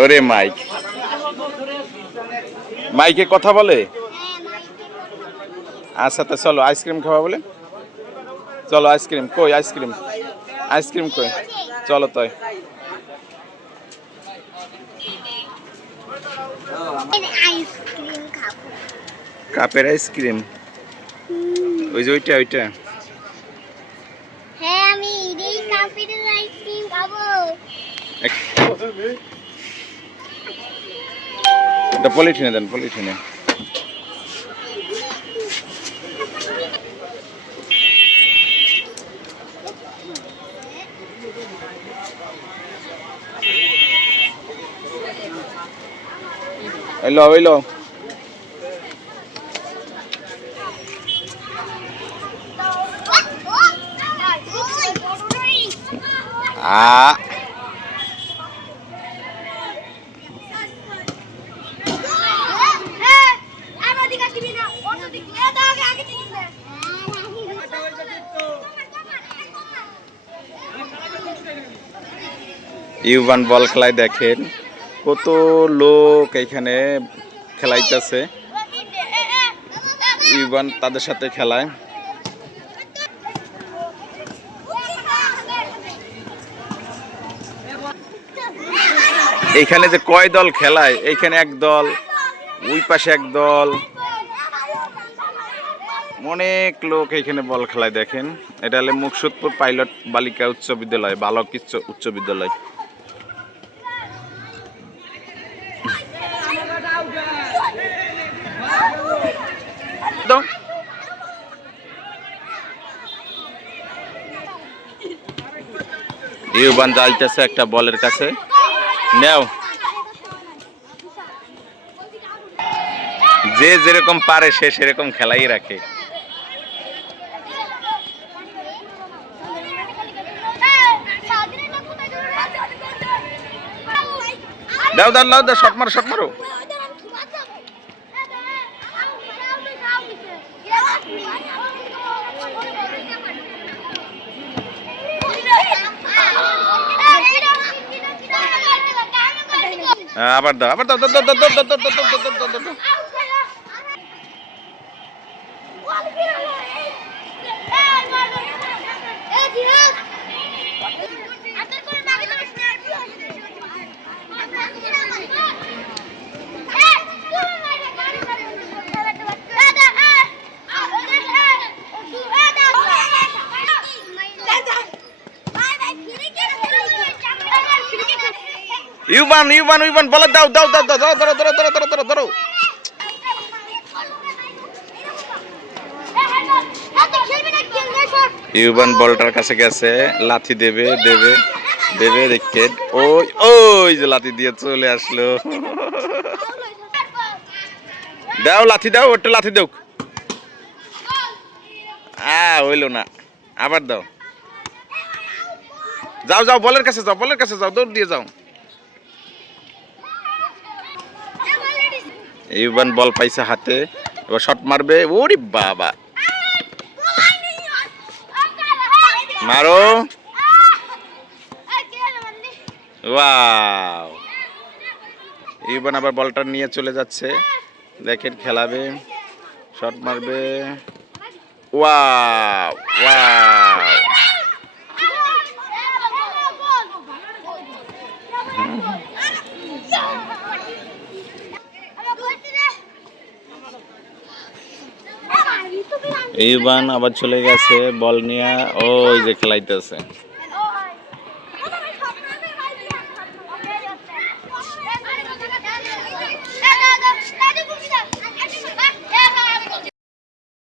ওরে মাইক, মাইকে কথা বলে। আচ্ছা তো চলো আইসক্রিম খাওয়া বলে, চলো আইসক্রিম কই, আইসক্রিম আইসক্রিম কই, চলো তাই। কাপের আইসক্রিম, ওই যে ওইটা ওইটা। হ্যাঁ আমি এই কাপের আইসক্রিম খাবো। এটা পলিথিনে দেন, পলিথিনে। এলো এলো ইউবান বল খেলায় দেখেন কত লোক এখানে খেলাইতেছে। ইউবান তাদের সাথে খেলায়। এইখানে যে কয় দল খেলায়, এইখানে এক দল, ওই পাশে এক দল, অনেক লোক এখানে বল খেলায় দেখেন। এটা হলো মুকসুদপুর পাইলট বালিকা উচ্চ বিদ্যালয়, বালক উচ্চ বিদ্যালয়। ইউবান যাইতেছে একটা বলের কাছে, নেও। যে যেরকম পারে সে সেরকম খেলাই রাখে। দাও দাও দাও দাও, শট মারো শট মারো। আবার দাও আবার দাও দাও দাও দাও দাও দাও দাও দাও দাও দাও। ইউবান ইউবান ইউবান বল দাও দাও দাও দাও দাও, ধরো ধরো ধরো ধরো ধরো ধরো। ইউবান বলটার কাছে গেছে, লাথি দেবে দেবে দেবে, দেখতে ওই ওই যে লাথি দিয়ে চলে আসলো। দাও লাথি দাও, ওটা লাথি দাও। হইলো না, আবার দাও। যাও যাও বলের কাছে যাও, বলের কাছে যাও, দৌড় দিয়ে যাও। ইউবান বল পাইছে হাতে, এবার শট মারবে। ওরে বাবা, মারো। ওয়াও, ইউবান আবার বলটা নিয়ে চলে যাচ্ছে, দেখেন খেলাবে, শট মারবে। ওয়াও ওয়াও, ইউবান আবার চলে গেছে বল নিয়ে, ওই যে খেলাইতেছে।